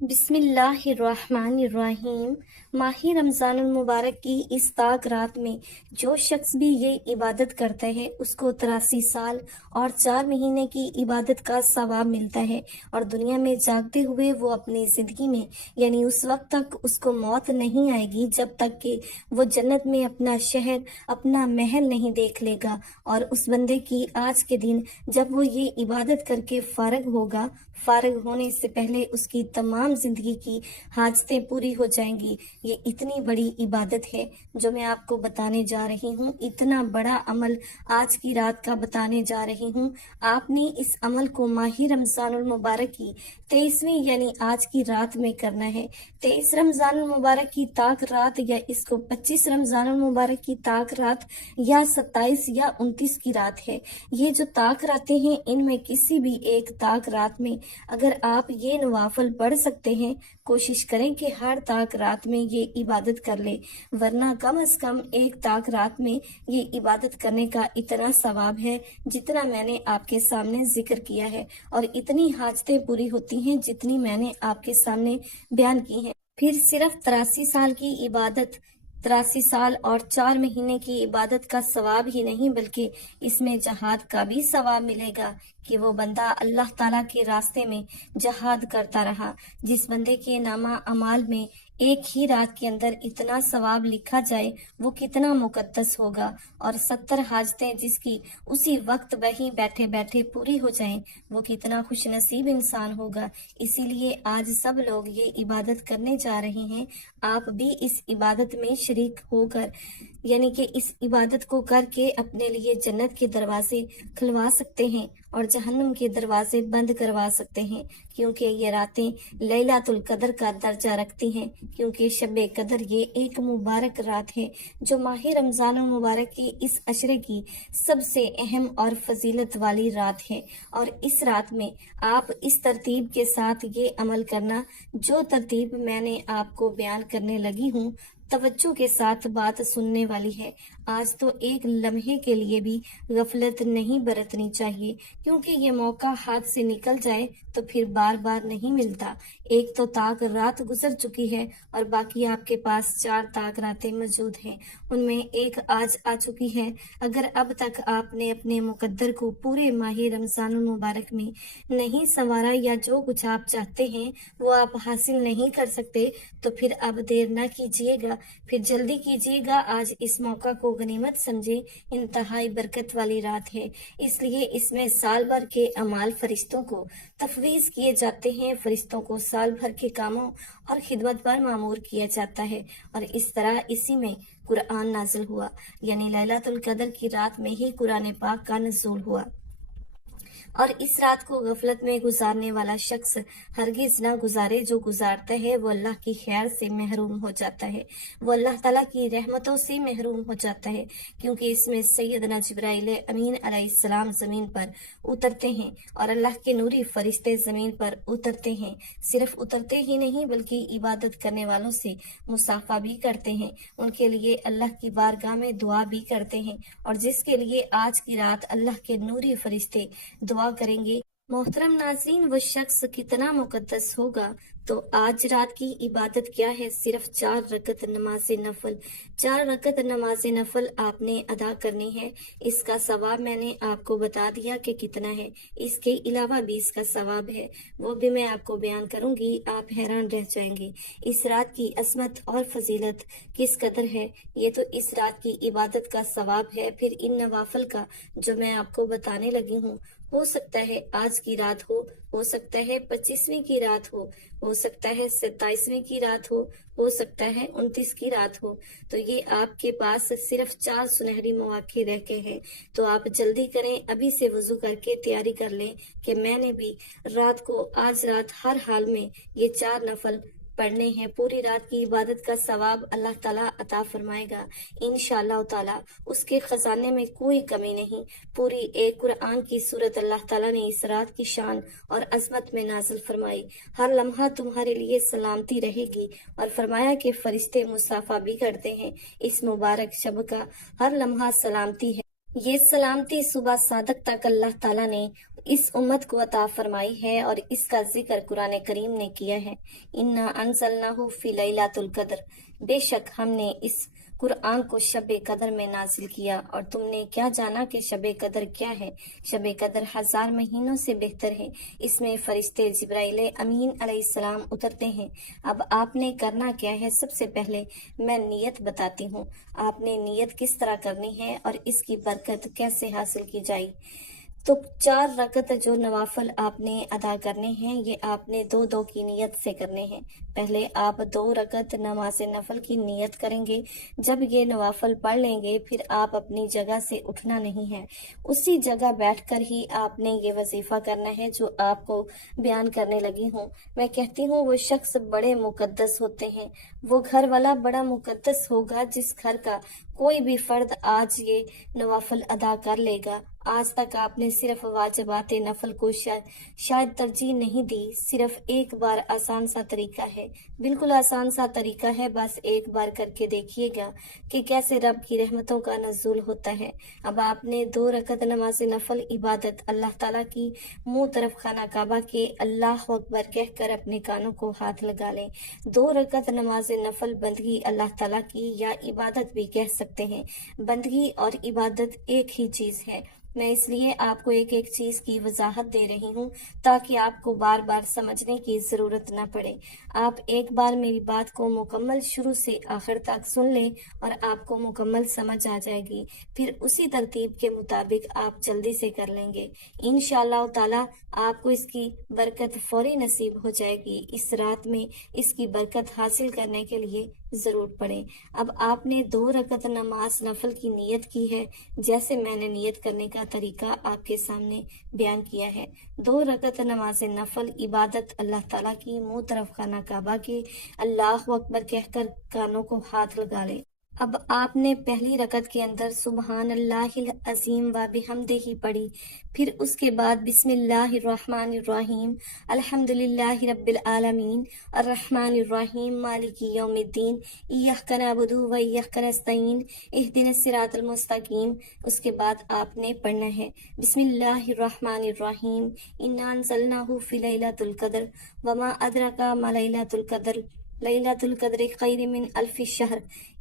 بسم اللہ الرحمن الرحیم۔ ماہ رمضان المبارک کی اس پاک رات میں جو شخص بھی یہ عبادت کرتا ہے اس کو 83 سال اور 4 مہینے کی عبادت کا ثواب ملتا ہے، اور دنیا میں جاگتے ہوئے وہ اپنی زندگی میں یعنی اس وقت تک اس کو موت نہیں آئے گی جب تک کہ وہ جنت میں اپنا شہر، اپنا محل نہیں دیکھ لے گا۔ اور اس بندے کی آج کے دن جب وہ یہ عبادت کر کے فارغ ہوگا، فارغ ہونے سے پہلے اس کی تمام زندگی کی حاجتیں پوری ہو جائیں گی۔ یہ اتنی بڑی عبادت ہے جو میں آپ کو بتانے جا رہی ہوں، اتنا بڑا عمل آج کی رات کا بتانے جا رہی ہوں۔ آپ نے اس عمل کو ماہ رمضان المبارک کی 23ویں یعنی آج کی رات میں کرنا ہے۔ 23 رمضان المبارک کی طاق رات، یا اس کو 25 رمضان المبارک کی طاق رات، یا 27 یا 29 کی رات ہے۔ یہ جو طاق راتیں ہیں ان میں کسی بھی ایک طاق رات میں اگر آپ یہ نوافل پڑھ سکتے ہیں، کوشش کریں کہ ہر طاق رات میں یہ عبادت کر لیں، ورنہ کم از کم ایک طاق رات میں یہ عبادت کرنے کا اتنا ثواب ہے جتنا میں نے آپ کے سامنے ذکر کیا ہے، اور اتنی حاجتیں پوری ہوتی ہیں جتنی میں نے آپ کے سامنے بیان کی ہیں۔ پھر صرف 83 سال کی عبادت، 83 سال اور 4 مہینے کی عبادت کا ثواب ہی نہیں بلکہ اس میں جہاد کا بھی ثواب ملے گا کہ وہ بندہ اللہ تعالیٰ کے راستے میں جہاد کرتا رہا۔ جس بندے کے نامہ اعمال میں ایک ہی رات کے اندر اتنا ثواب لکھا جائے وہ کتنا مقدس ہوگا، اور 70 حاجتیں جس کی اسی وقت وہیں بیٹھے بیٹھے پوری ہو جائیں وہ کتنا خوش نصیب انسان ہوگا۔ اسی لیے آج سب لوگ یہ عبادت کرنے جا رہے ہیں۔ آپ بھی اس عبادت میں شریک ہو کر یعنی کہ اس عبادت کو کر کے اپنے لیے جنت کے دروازے کھلوا سکتے ہیں اور جہنم کے دروازے بند کروا سکتے ہیں، کیونکہ یہ راتیں لیلۃ القدر کا درجہ رکھتی ہیں، کیونکہ شب قدر یہ ایک مبارک رات ہے جو ماہ رمضان المبارک کی اس عشرے کی سب سے اہم اور فضیلت والی رات ہے۔ اور اس رات میں آپ اس ترتیب کے ساتھ یہ عمل کرنا جو ترتیب میں نے آپ کو بیان کرنے لگی ہوں، توجہ کے ساتھ بات سننے والی ہے۔ آج تو ایک لمحے کے لیے بھی غفلت نہیں برتنی چاہیے، کیونکہ یہ موقع ہاتھ سے نکل جائے تو پھر بار بار نہیں ملتا۔ ایک تو طاق رات گزر چکی ہے اور باقی آپ کے پاس 4 طاق راتیں موجود ہیں، ان میں ایک آج آ چکی ہے۔ اگر اب تک آپ نے اپنے مقدر کو پورے ماہ رمضان المبارک میں نہیں سنوارا، یا جو کچھ آپ چاہتے ہیں وہ آپ حاصل نہیں کر سکتے، تو پھر اب دیر نہ کیجیے گا، پھر جلدی کیجیے گا۔ آج اس موقع کو غنیمت سمجھے، انتہائی برکت والی رات ہے، اس لیے اس میں سال بھر کے اعمال فرشتوں کو تفویض کیے جاتے ہیں۔ فرشتوں کو سال بھر کے کاموں اور خدمت پر مامور کیا جاتا ہے، اور اس طرح اسی میں قرآن نازل ہوا، یعنی لیلۃ القدر کی رات میں ہی قرآن پاک کا نزول ہوا۔ اور اس رات کو غفلت میں گزارنے والا شخص ہرگز نہ گزارے، جو گزارتا ہے وہ اللہ کی خیر سے محروم ہو جاتا ہے، وہ اللہ تعالیٰ کی رحمتوں سے محروم ہو جاتا ہے، کیونکہ اس میں سیدنا جبرائیل امین علیہ السلام زمین پر اترتے ہیں اور اللہ کے نوری فرشتے زمین پر اترتے ہیں۔ صرف اترتے ہی نہیں بلکہ عبادت کرنے والوں سے مصافحہ بھی کرتے ہیں، ان کے لیے اللہ کی بارگاہ میں دعا بھی کرتے ہیں، اور جس کے لیے آج کی رات اللہ کے نوری فرشتے دعا کریں گے۔ محترم ناظرین، وہ شخص کتنا مقدس ہوگا؟ تو آج رات کی عبادت کیا ہے؟ صرف 4 رکعت نماز نفل، 4 رکعت نماز نفل آپ نے ادا کرنی ہے۔ اس کا ثواب میں نے آپ کو بتا دیا کہ کتنا ہے، اس کے علاوہ بھی اس کا ثواب ہے، وہ بھی میں آپ کو بیان کروں گی، آپ حیران رہ جائیں گے۔ اس رات کی عظمت اور فضیلت کس قدر ہے، یہ تو اس رات کی عبادت کا ثواب ہے۔ پھر ان نوافل کا جو میں آپ کو بتانے لگی ہوں، ہو سکتا ہے آج کی رات ہو سکتا ہے 25ویں کی رات ہو سکتا ہے 27ویں کی رات ہو سکتا ہے 29 کی رات ہو، تو یہ آپ کے پاس صرف 4 سنہری مواقع رہ کے ہیں۔ تو آپ جلدی کریں، ابھی سے وضو کر کے تیاری کر لیں کہ میں نے بھی رات کو آج رات ہر حال میں یہ 4 نفل پڑھنے ہیں۔ پوری رات کی عبادت کا ثواب اللہ تعالیٰ عطا فرمائے گا انشاءاللہ تعالیٰ، اس کے خزانے میں کوئی کمی نہیں۔ پوری ایک قرآن کی سورت اللہ تعالیٰ نے اس رات کی شان اور عظمت میں نازل فرمائی، ہر لمحہ تمہارے لیے سلامتی رہے گی، اور فرمایا کہ فرشتے مصافحہ بھی کرتے ہیں۔ اس مبارک شب کا ہر لمحہ سلامتی ہے، یہ سلامتی صبح صادق تک اللہ تعالیٰ نے اس امت کو عطا فرمائی ہے اور اس کا ذکر قرآن کریم نے کیا ہے۔ انا انزلناہ فی لیلۃ القدر، بے شک ہم نے اس قرآن کو شب قدر میں نازل کیا، اور تم نے کیا جانا کہ شب قدر کیا ہے؟ شب قدر 1000 مہینوں سے بہتر ہے۔ اس میں فرشتے جبرائیل امین علیہ السلام اترتے ہیں۔ اب آپ نے کرنا کیا ہے؟ سب سے پہلے میں نیت بتاتی ہوں، آپ نے نیت کس طرح کرنی ہے اور اس کی برکت کیسے حاصل کی جائے۔ تو 4 رکعت جو نوافل آپ نے ادا کرنے ہیں، یہ آپ نے 2 کی نیت سے کرنے ہیں۔ پہلے آپ 2 رکعت نماز نفل کی نیت کریں گے۔ جب یہ نوافل پڑھ لیں گے، پھر آپ اپنی جگہ سے اٹھنا نہیں ہے، اسی جگہ بیٹھ کر ہی آپ نے یہ وظیفہ کرنا ہے جو آپ کو بیان کرنے لگی ہوں۔ میں کہتی ہوں وہ شخص بڑے مقدس ہوتے ہیں، وہ گھر والا بڑا مقدس ہوگا جس گھر کا کوئی بھی فرد آج یہ نوافل ادا کر لے گا۔ آج تک آپ نے صرف واجبات نفل کو شاید ترجیح نہیں دی، صرف ایک بار آسان سا طریقہ ہے، بالکل آسان سا طریقہ ہے، بس ایک بار کر کے دیکھیے گا کہ کیسے رب کی رحمتوں کا نزول ہوتا ہے۔ اب آپ نے 2 رکعت نماز نفل عبادت اللہ تعالیٰ کی منہ طرف خانہ کعبہ کے اللہ اکبر کہہ کر اپنے کانوں کو ہاتھ لگا لیں۔ 2 رکعت نماز نفل بندگی اللہ تعالیٰ کی یا عبادت بھی کہہ سکتے ہیں۔ بندگی اور عبادت ایک ہی چیز ہے۔ میں اس لیے آپ کو ایک ایک چیز کی وضاحت دے رہی ہوں تاکہ آپ کو بار بار سمجھنے کی ضرورت نہ پڑے۔ آپ ایک بار میری بات کو مکمل شروع سے آخر تک سن لیں اور آپ کو مکمل سمجھ آ جائے گی، پھر اسی ترتیب کے مطابق آپ جلدی سے کر لیں گے۔ انشاءاللہ تعالی آپ کو اس کی برکت فوری نصیب ہو جائے گی۔ اس رات میں اس کی برکت حاصل کرنے کے لیے ضرور پڑھیں۔ اب آپ نے 2 رکعت نماز نفل کی نیت کی ہے، جیسے میں نے نیت کرنے کا طریقہ آپ کے سامنے بیان کیا ہے۔ 2 رکعت نماز نفل عبادت اللہ تعالیٰ کی منہ طرف خانہ کعبہ کے اللہ اکبر کہہ کر کانوں کو ہاتھ لگا لیں۔ اب آپ نے پہلی رکعت کے اندر سبحان اللہ العظیم و بحمدہ ہی پڑھی، پھر اس کے بعد بسم اللہ الرحمن الرحیم الحمدللہ رب العالمین الرحمن الرحیم مالک یوم الدین ایاک نعبد و ایاک نستعین اہدنا الصراط المستقیم۔ اس کے بعد آپ نے پڑھنا ہے بسم اللہ الرحمن الرحیم انا انزلناہ فی لیلۃ القدر وما ادراک ما لیلۃ القدر لیلۃ القدر خیر من الف شہر۔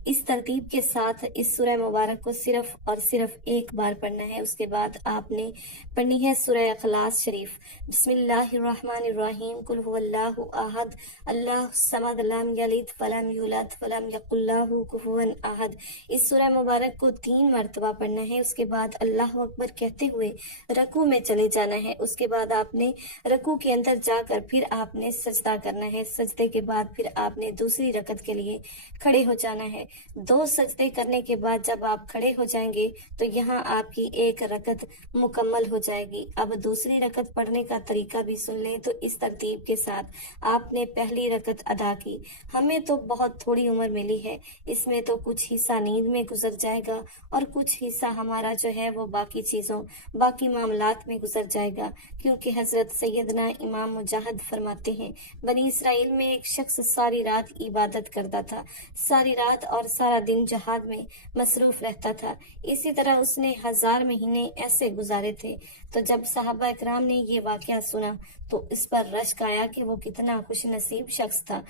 اس ترتیب کے ساتھ اس سورہ مبارک کو صرف اور صرف ایک بار پڑھنا ہے۔ اس کے بعد آپ نے پڑھنی ہے سورہ اخلاص شریف، بسم اللہ الرحمن الرحیم قل هو اللہ احد اللہ الصمد لم یلد ولم یولد ولم یکن لہ کفوا احد۔ اس سورہ مبارک کو 3 مرتبہ پڑھنا ہے۔ اس کے بعد اللہ اکبر کہتے ہوئے رکوع میں چلے جانا ہے۔ اس کے بعد آپ نے رکوع کے اندر جا کر پھر آپ نے سجدہ کرنا ہے۔ سجدے کے بعد پھر آپ نے دوسری رکعت کے لیے کھڑے ہو جانا ہے۔ 2 سجدے کرنے کے بعد جب آپ کھڑے ہو جائیں گے تو یہاں آپ کی 1 رکعت مکمل ہو جائے گی۔ اب دوسری رکعت پڑھنے کا طریقہ بھی سن لیں تو اس ترتیب کے ساتھ آپ نے پہلی رکعت ادا کی۔ ہمیں تو بہت تھوڑی عمر ملی ہے، اس میں تو کچھ حصہ نیند میں گزر جائے گا اور کچھ حصہ ہمارا جو ہے وہ باقی چیزوں باقی معاملات میں گزر جائے گا، کیونکہ حضرت سیدنا امام مجاہد فرماتے ہیں بنی اسرائیل میں ایک شخص ساری رات عبادت کرتا تھا، ساری رات اور سارا دن جہاد میں مصروف رہتا تھا، اسی طرح اس نے 1000 مہینے ایسے گزارے تھے۔ تو جب صحابہ اکرام نے یہ واقعہ سنا تو اس پر رشک آیا کہ وہ کتنا خوش نصیب شخص تھا۔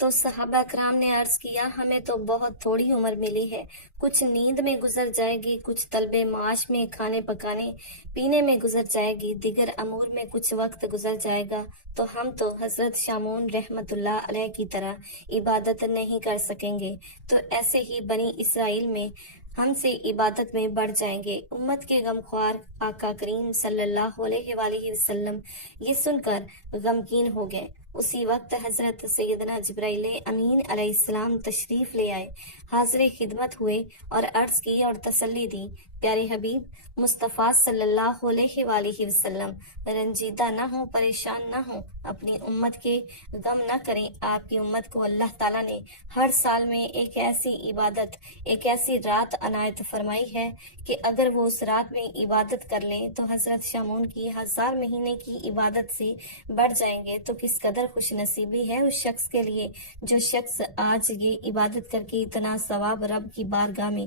تو صحابہ اکرام نے عرض کیا ہمیں تو بہت تھوڑی عمر ملی ہے، کچھ نیند میں گزر جائے گی، کچھ طلب معاش میں کھانے پکانے پینے میں گزر جائے گی، دیگر امور میں کچھ وقت گزر جائے گا، تو ہم تو حضرت شامون رحمت اللہ علیہ کی طرح عبادت نہیں کر سکیں گے، تو ایسے ہی بنی اسرائیل میں ہم سے عبادت میں بڑھ جائیں گے۔ امت کے غمخوار آقا کریم صلی اللہ علیہ وآلہ وسلم یہ سن کر غمگین ہو گئے۔ اسی وقت حضرت سیدنا جبرائیل امین علیہ السلام تشریف لے آئے، حاضر خدمت ہوئے اور عرض کی اور تسلی دی پیارے حبیب مصطفیٰ صلی اللہ علیہ وآلہ وسلم رنجیدہ نہ ہوں، پریشان نہ ہوں، اپنی امت کے غم نہ کریں۔ آپ کی امت کو اللہ تعالیٰ نے ہر سال میں ایک ایسی عبادت، ایک ایسی رات عنایت فرمائی ہے کہ اگر وہ اس رات میں عبادت کر لیں تو حضرت شامون کی 1000 مہینے کی عبادت سے بڑھ جائیں گے۔ تو کس قدر خوش نصیبی ہے اس شخص کے لیے جو شخص آج یہ عبادت کر کے اتنا ثواب رب کی بارگاہ میں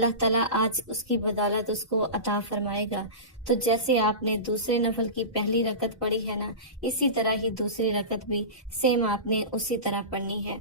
اللہ تعالیٰ آج اس کی بدولت اس کو عطا فرمائے گا۔ تو جیسے آپ نے دوسرے نفل کی پہلی رکعت پڑھی ہے نا، اسی طرح ہی دوسری رکعت بھی سیم آپ نے اسی طرح پڑھنی ہے۔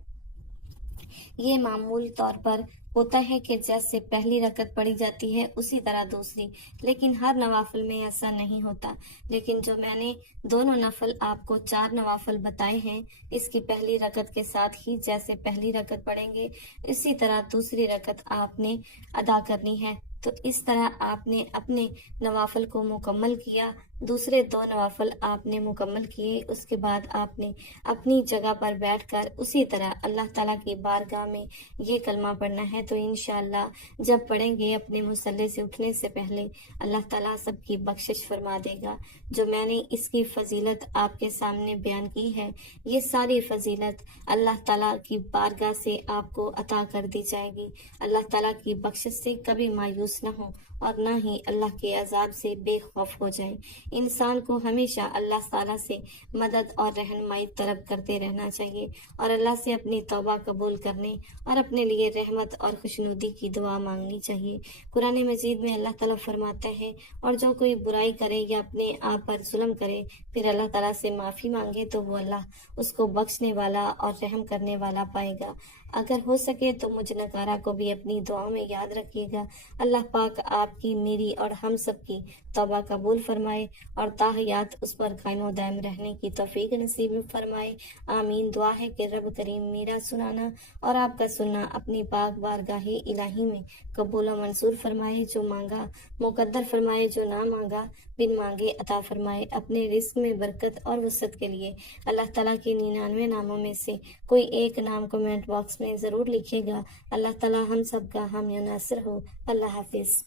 یہ معمول طور پر ہوتا ہے کہ جیسے پہلی رکعت پڑھی جاتی ہے اسی طرح دوسری، لیکن ہر نوافل میں ایسا نہیں ہوتا۔ لیکن جو میں نے دونوں نفل آپ کو 4 نوافل بتائے ہیں، اس کی پہلی رکعت کے ساتھ ہی جیسے پہلی رکعت پڑھیں گے اسی طرح دوسری رکعت آپ نے ادا کرنی ہے۔ تو اس طرح آپ نے اپنے نوافل کو مکمل کیا، دوسرے 2 نوافل آپ نے مکمل کیے، اس کے بعد آپ نے اپنی جگہ پر بیٹھ کر اسی طرح اللہ تعالیٰ کی بارگاہ میں یہ کلمہ پڑھنا ہے۔ تو انشاءاللہ جب پڑھیں گے اپنے مصلی سے اٹھنے سے پہلے اللہ تعالیٰ سب کی بخشش فرما دے گا۔ جو میں نے اس کی فضیلت آپ کے سامنے بیان کی ہے، یہ ساری فضیلت اللہ تعالیٰ کی بارگاہ سے آپ کو عطا کر دی جائے گی۔ اللہ تعالیٰ کی بخشش سے کبھی مایوس نہ ہو اور نہ ہی اللہ کے عذاب سے بے خوف ہو جائیں۔ انسان کو ہمیشہ اللہ تعالیٰ سے مدد اور رہنمائی طلب کرتے رہنا چاہیے اور اللہ سے اپنی توبہ قبول کرنے اور اپنے لیے رحمت اور خوشنودی کی دعا مانگنی چاہیے۔ قرآن مجید میں اللہ تعالیٰ فرماتا ہے، اور جو کوئی برائی کرے یا اپنے آپ پر ظلم کرے پھر اللہ تعالیٰ سے معافی مانگے تو وہ اللہ اس کو بخشنے والا اور رحم کرنے والا پائے گا۔ اگر ہو سکے تو مجھ نکارہ کو بھی اپنی دعاؤں میں یاد رکھیے گا۔ اللہ پاک آپ کی، میری اور ہم سب کی توبہ قبول فرمائے اور تاحیات اس پر قائم و دائم رہنے کی توفیق نصیب فرمائے۔ آمین۔ دعا ہے کہ رب کریم میرا سنانا اور آپ کا سننا اپنی پاک بارگاہ الہی میں قبول و منظور فرمائے۔ جو مانگا مقدر فرمائے، جو نہ مانگا بن مانگے عطا فرمائے۔ اپنے رزق میں برکت اور وسعت کے لیے اللہ تعالیٰ کے 99 ناموں میں سے کوئی ایک نام کمنٹ باکس میں ضرور لکھیے گا۔ اللہ تعالیٰ ہم سب کا حامی و ناصر ہو۔ اللہ حافظ۔